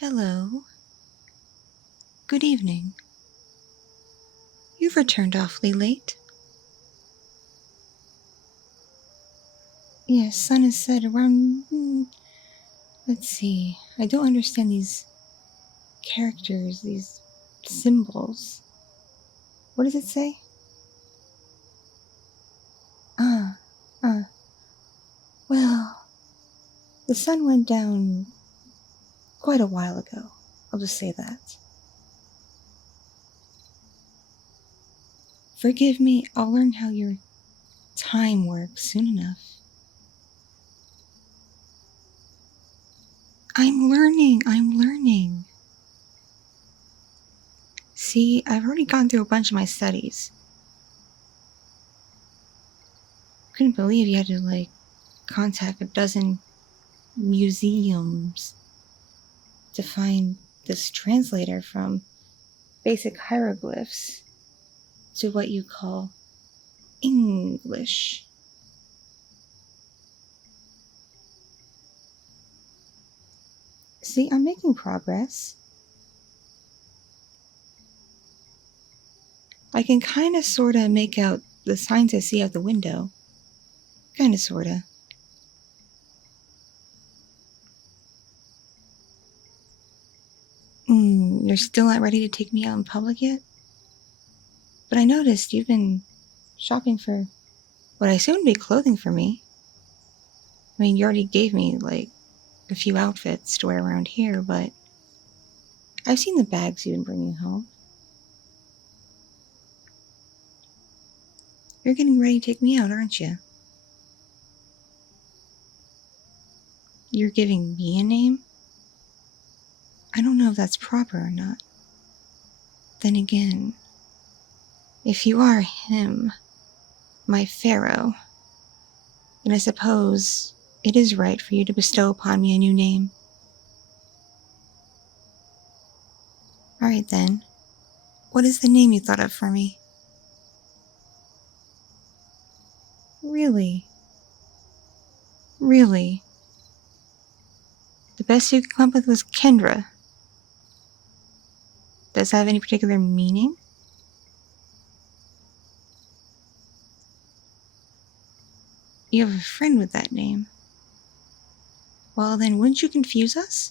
Hello. Good evening. You've returned awfully late. Yes, sun has set around... let's see. I don't understand these characters, these symbols. What does it say? Ah, well, the sun went down quite a while ago. I'll just say that. Forgive me, I'll learn how your time works soon enough. I'm learning. See, I've already gone through a bunch of my studies. Couldn't believe you had to, contact a dozen museums to find this translator from basic hieroglyphs to what you call English. See, I'm making progress. I can kinda sorta make out the signs I see out the window. Kinda sorta. You're still not ready to take me out in public yet? But I noticed you've been shopping for what I assume would be clothing for me. I mean, you already gave me, a few outfits to wear around here, but I've seen the bags you've been bringing home. You're getting ready to take me out, aren't you? You're giving me a name? I don't know if that's proper or not. Then again, if you are him, my pharaoh, then I suppose it is right for you to bestow upon me a new name. Alright then, what is the name you thought of for me? Really? Really? The best you could come up with was Kendra. Does that have any particular meaning? You have a friend with that name. Well then, wouldn't you confuse us?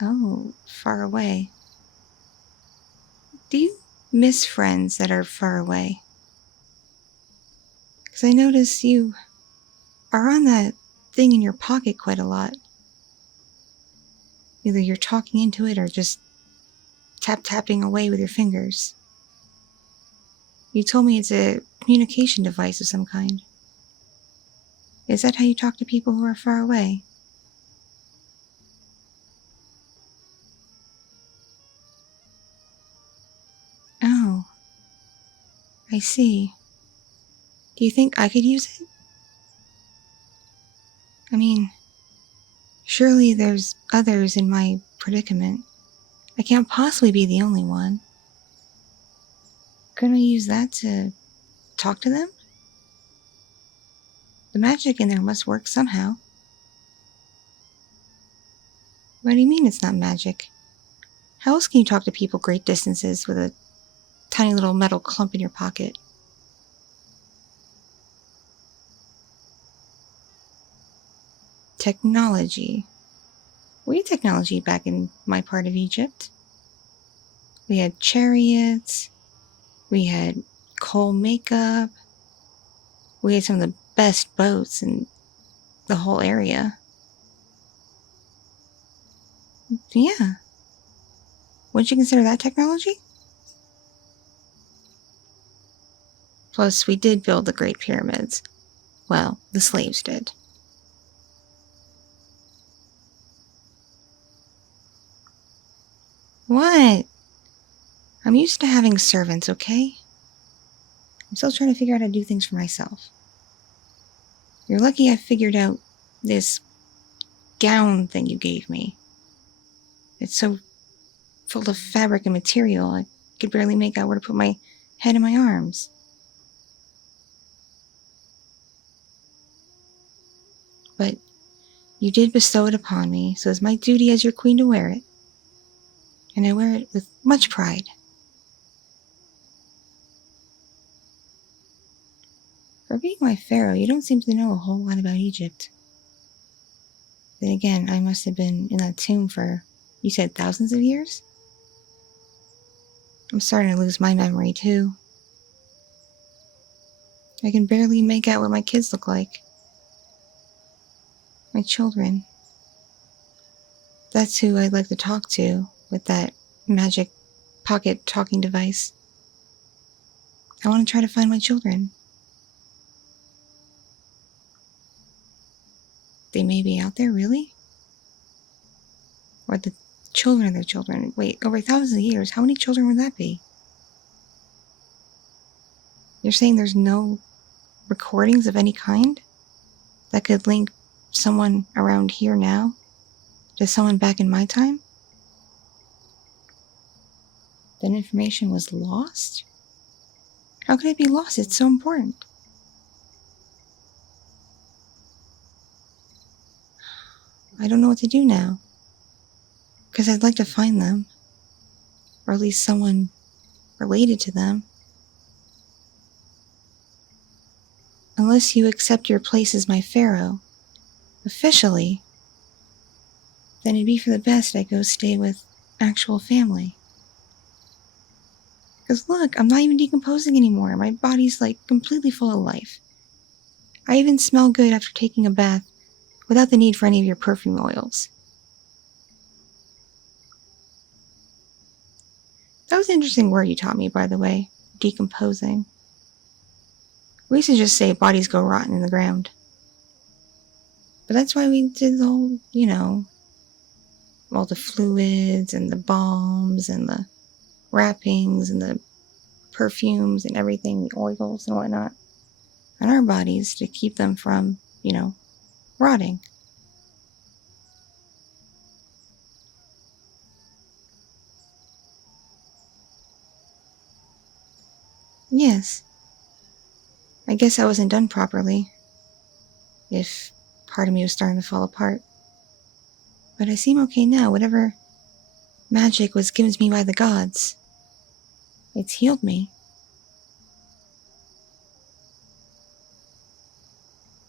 Oh, far away. Do you miss friends that are far away? Because I notice you are on that thing in your pocket quite a lot. Either you're talking into it or just tapping away with your fingers. You told me it's a communication device of some kind. Is that how you talk to people who are far away? Oh, I see. Do you think I could use it? I mean, surely there's others in my predicament. I can't possibly be the only one. Couldn't I use that to talk to them? The magic in there must work somehow. What do you mean it's not magic? How else can you talk to people great distances with a tiny little metal clump in your pocket? Technology. We had technology back in my part of Egypt. We had chariots. We had coal makeup. We had some of the best boats in the whole area. Yeah. Would you consider that technology? Plus, we did build the Great Pyramids. Well, the slaves did. What? I'm used to having servants, okay? I'm still trying to figure out how to do things for myself. You're lucky I figured out this gown thing you gave me. It's so full of fabric and material, I could barely make out where to put my head in my arms. But You did bestow it upon me, so it's my duty as your queen to wear it. And I wear it with much pride. For being my pharaoh, you don't seem to know a whole lot about Egypt. Then again, I must have been in that tomb for, you said, thousands of years? I'm starting to lose my memory, too. I can barely make out what my kids look like. My children. That's who I'd like to talk to with that magic pocket talking device. I want to try to find my children. They may be out there, really? Or the children of their children. Wait, over thousands of years, how many children would that be? You're saying there's no recordings of any kind that could link someone around here now to someone back in my time? That information was lost? How could it be lost? It's so important. I don't know what to do now. Because I'd like to find them. Or at least someone related to them. Unless you accept your place as my pharaoh, officially, then it'd be for the best I go stay with actual family. Because look, I'm not even decomposing anymore. My body's like completely full of life. I even smell good after taking a bath without the need for any of your perfume oils. That was an interesting word you taught me, by the way. Decomposing. We used to just say bodies go rotten in the ground. But that's why we did the whole, all the fluids and the balms and the wrappings and the perfumes and everything, the oils and whatnot, on our bodies to keep them from, rotting. Yes. I guess I wasn't done properly, if part of me was starting to fall apart. But I seem okay now. Whatever magic was given to me by the gods, it's healed me.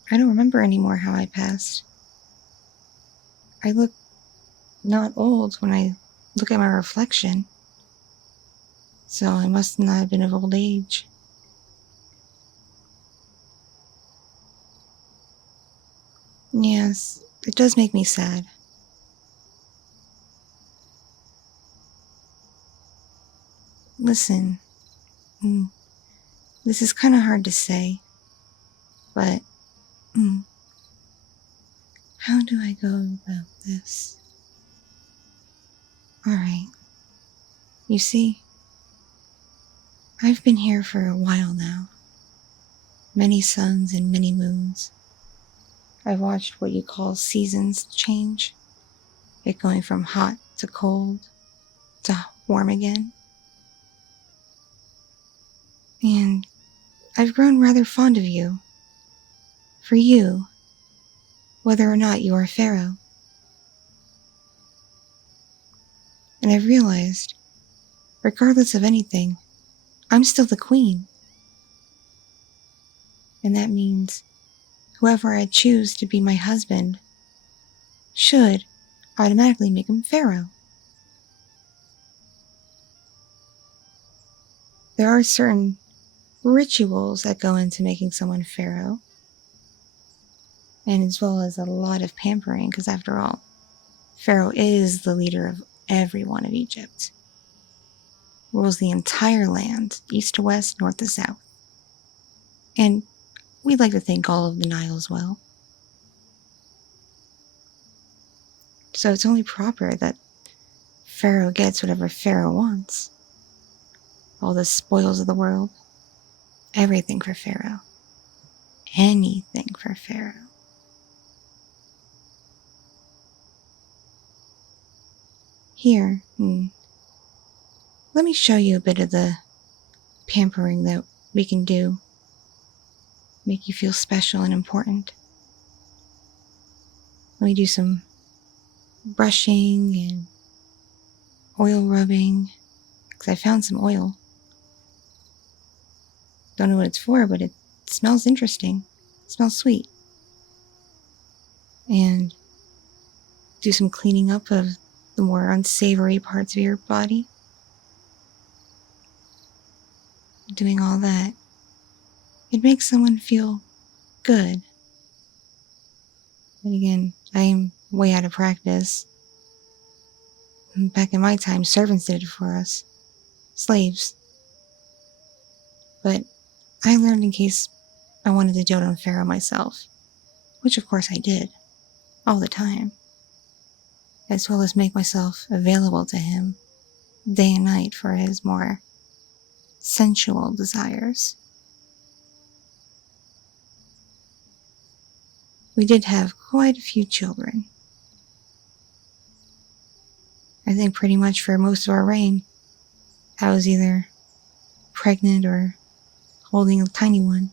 I don't remember anymore how I passed. I look not old when I look at my reflection, so I must not have been of old age. Yes, it does make me sad. Listen, this is kind of hard to say, but how do I go about this? Alright, you see, I've been here for a while now. Many suns and many moons. I've watched what you call seasons change. It going from hot to cold to warm again. And I've grown rather fond of you. For you, whether or not you are a pharaoh. And I've realized, regardless of anything, I'm still the queen. And that means whoever I choose to be my husband should automatically make him pharaoh. There are certain rituals that go into making someone pharaoh, and as well as a lot of pampering, because after all, Pharaoh is the leader of every one of Egypt. Rules the entire land, east to west, north to south. And we'd like to think all of the Nile as well. So it's only proper that Pharaoh gets whatever Pharaoh wants. All the spoils of the world. Everything for Pharaoh. Anything for Pharaoh. Here, let me show you a bit of the pampering that we can do. Make you feel special and important. Let me do some brushing and oil rubbing, because I found some oil. Don't know what it's for, but it smells interesting. It smells sweet. And do some cleaning up of the more unsavory parts of your body. Doing all that, it makes someone feel good. But again, I am way out of practice. Back in my time, servants did it for us. Slaves. But I learned in case I wanted to dote on Pharaoh myself. Which of course I did. All the time. As well as make myself available to him day and night for his more sensual desires. We did have quite a few children. I think pretty much for most of our reign, I was either pregnant or holding a tiny one.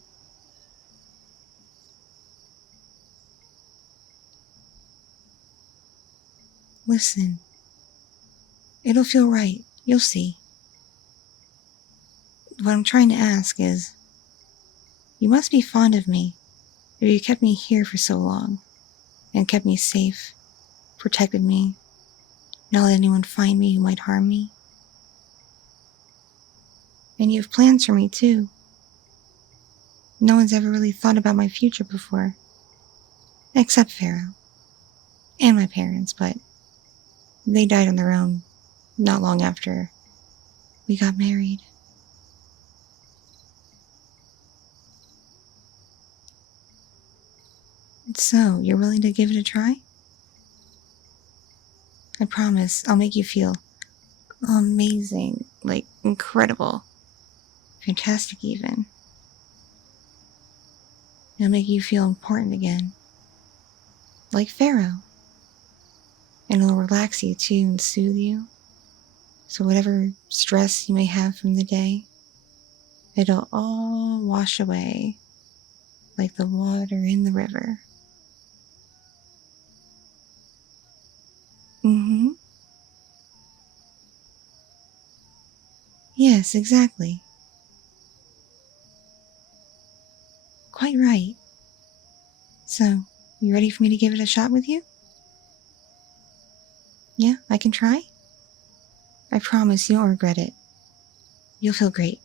Listen, it'll feel right. You'll see. What I'm trying to ask is, you must be fond of me if you kept me here for so long and kept me safe, protected me, not let anyone find me who might harm me. And you have plans for me too. No one's ever really thought about my future before, except Pharaoh and my parents, but they died on their own not long after we got married. So, you're willing to give it a try? I promise I'll make you feel amazing, like incredible, fantastic even. It'll make you feel important again, like Pharaoh. And it'll relax you too and soothe you. So whatever stress you may have from the day, it'll all wash away like the water in the river. Mm-hmm. Yes, exactly. Quite right. So, you ready for me to give it a shot with you? Yeah, I can try? I promise you won't regret it. You'll feel great.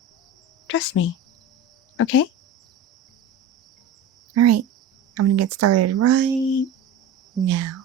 Trust me. Okay? Alright, I'm gonna get started right now.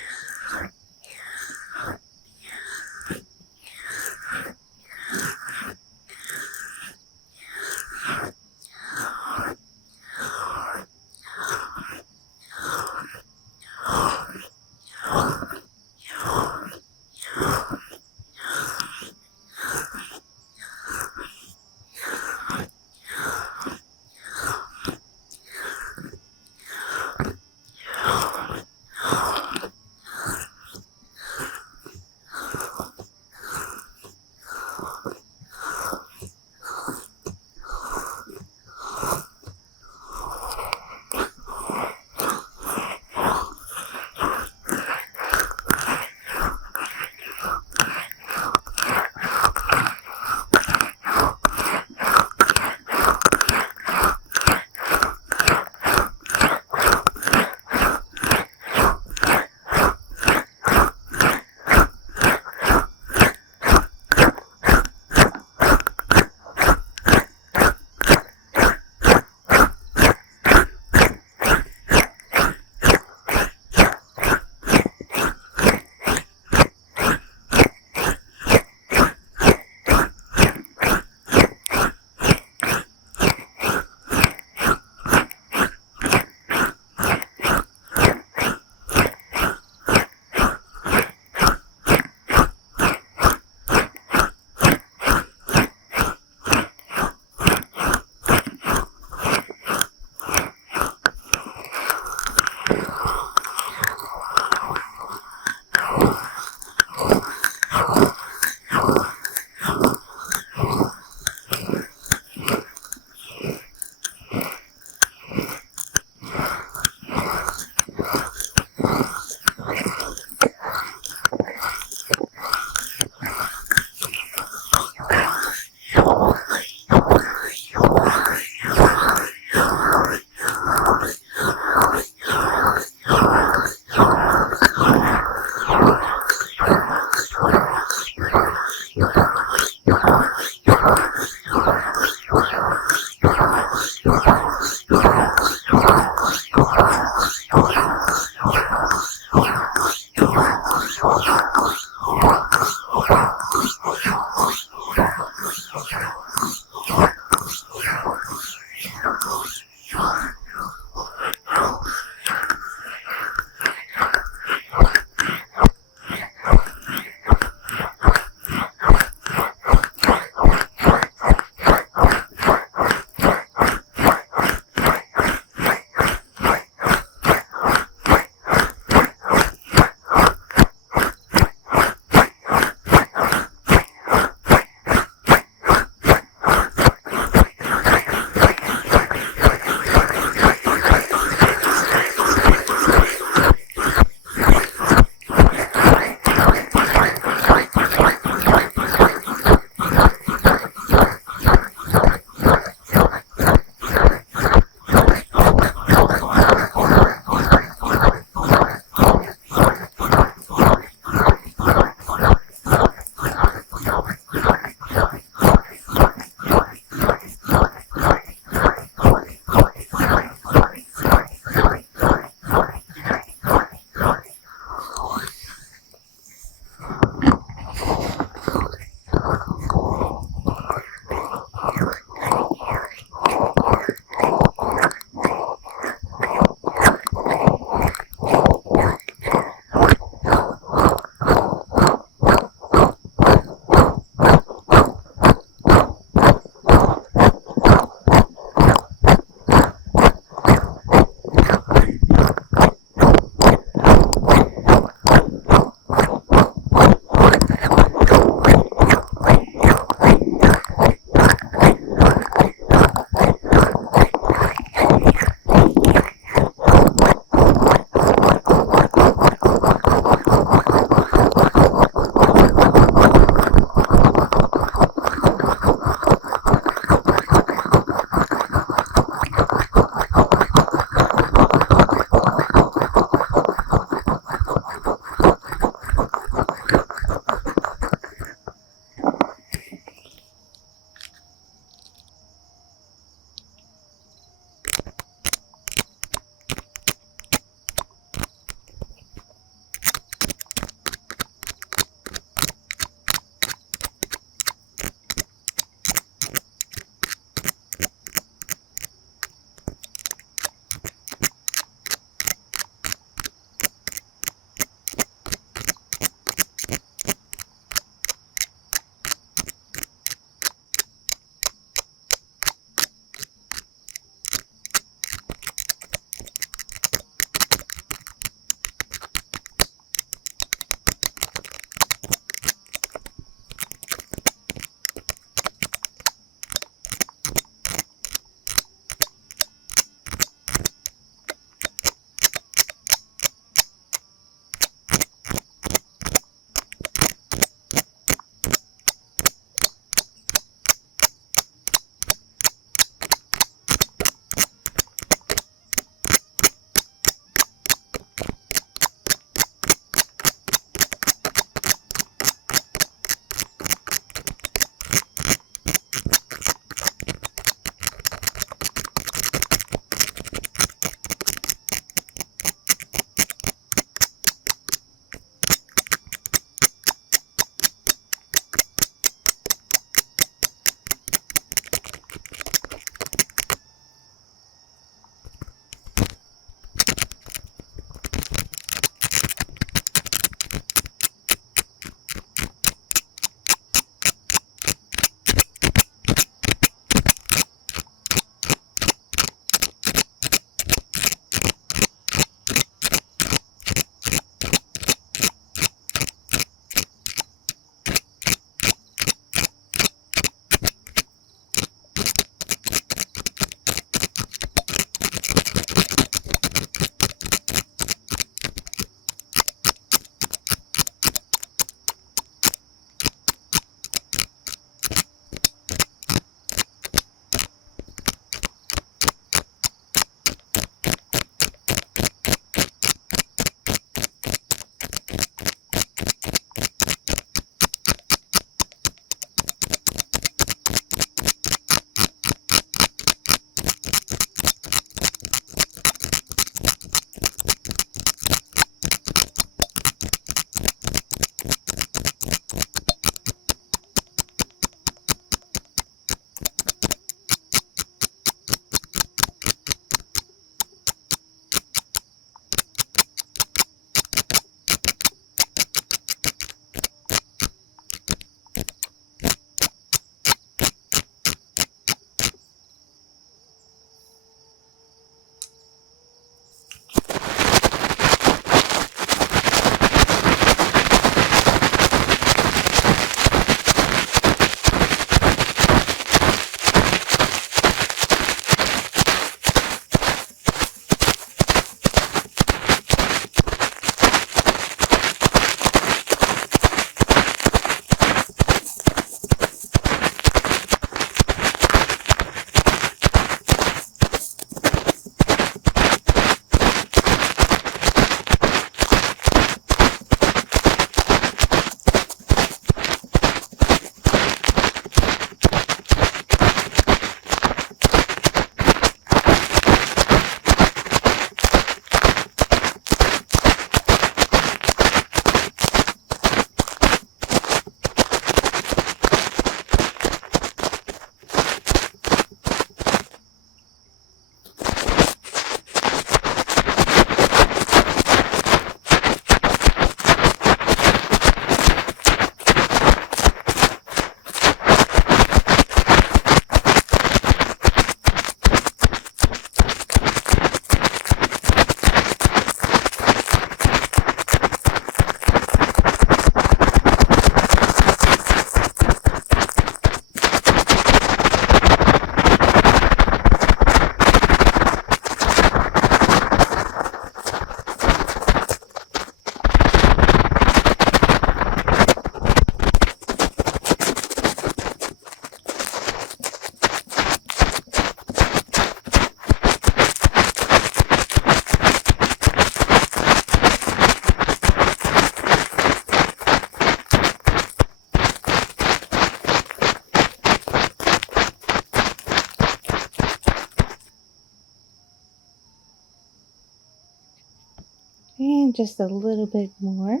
And just a little bit more.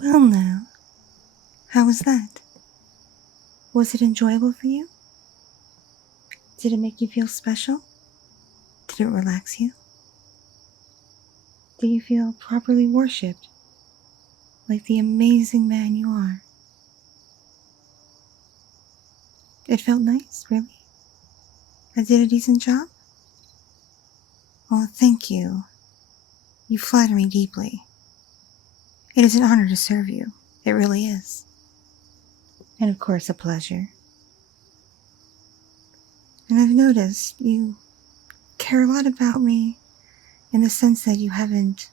Well now, how was that? Was it enjoyable for you? Did it make you feel special? Did it relax you? Did you feel properly worshipped, like the amazing man you are? It felt nice, really? I did a decent job? Oh, thank you. You flatter me deeply. It is an honor to serve you. It really is. And of course, a pleasure. And I've noticed you care a lot about me in the sense that you haven't,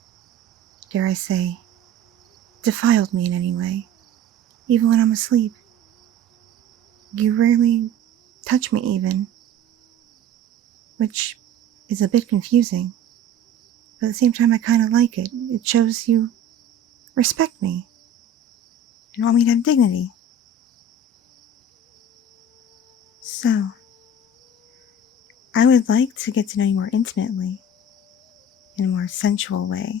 dare I say, defiled me in any way, even when I'm asleep. You rarely touch me even, which is a bit confusing, but at the same time I kind of like it. It shows you respect me and want me to have dignity. So, I would like to get to know you more intimately, in a more sensual way.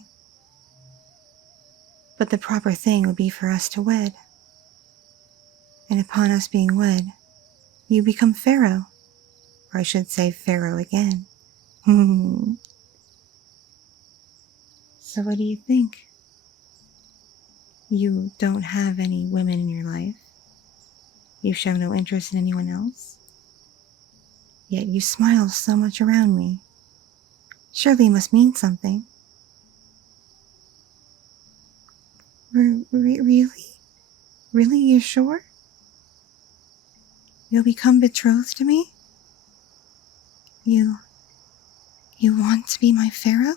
But the proper thing would be for us to wed. And upon us being wed, you become Pharaoh. Or I should say Pharaoh again. So what do you think? You don't have any women in your life. You show no interest in anyone else. Yet you smile so much around me. Surely it must mean something. Really? Really, you're sure? You'll become betrothed to me? You want to be my Pharaoh?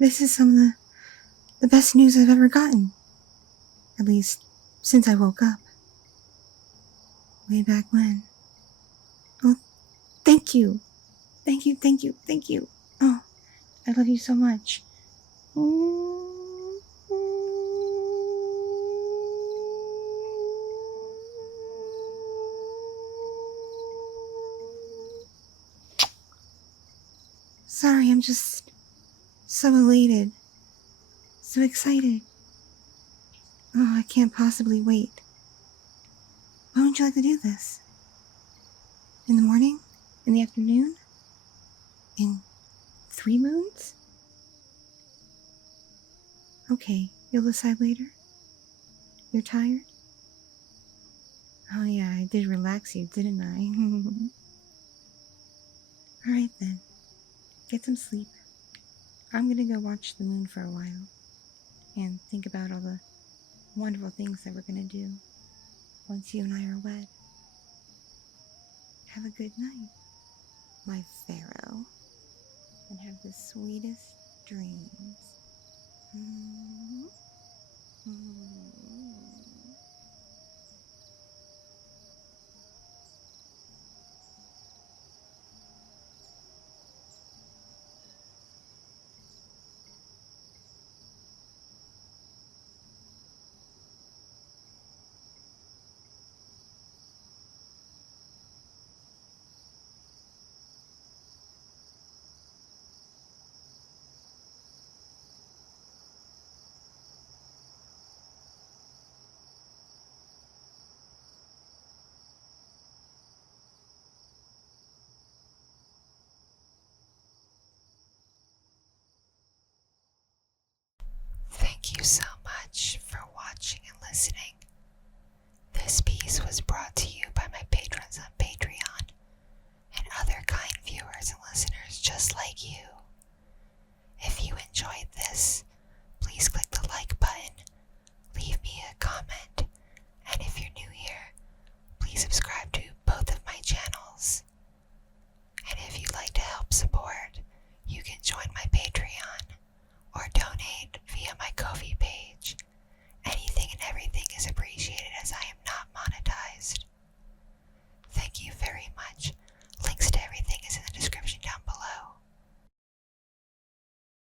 This is some of the best news I've ever gotten. At least, since I woke up. Way back when. Oh, thank you. Thank you, thank you, thank you. Oh, I love you so much. Sorry, I'm just so elated. So excited. Oh, I can't possibly wait. When would you like to do this? In the morning? In the afternoon? In 3 moons? Okay, you'll decide later? You're tired? Oh yeah, I did relax you, didn't I? Alright then. Get some sleep. I'm gonna go watch the moon for a while and think about all the wonderful things that we're gonna do once you and I are wed. Have a good night, my pharaoh, and have the sweetest dreams.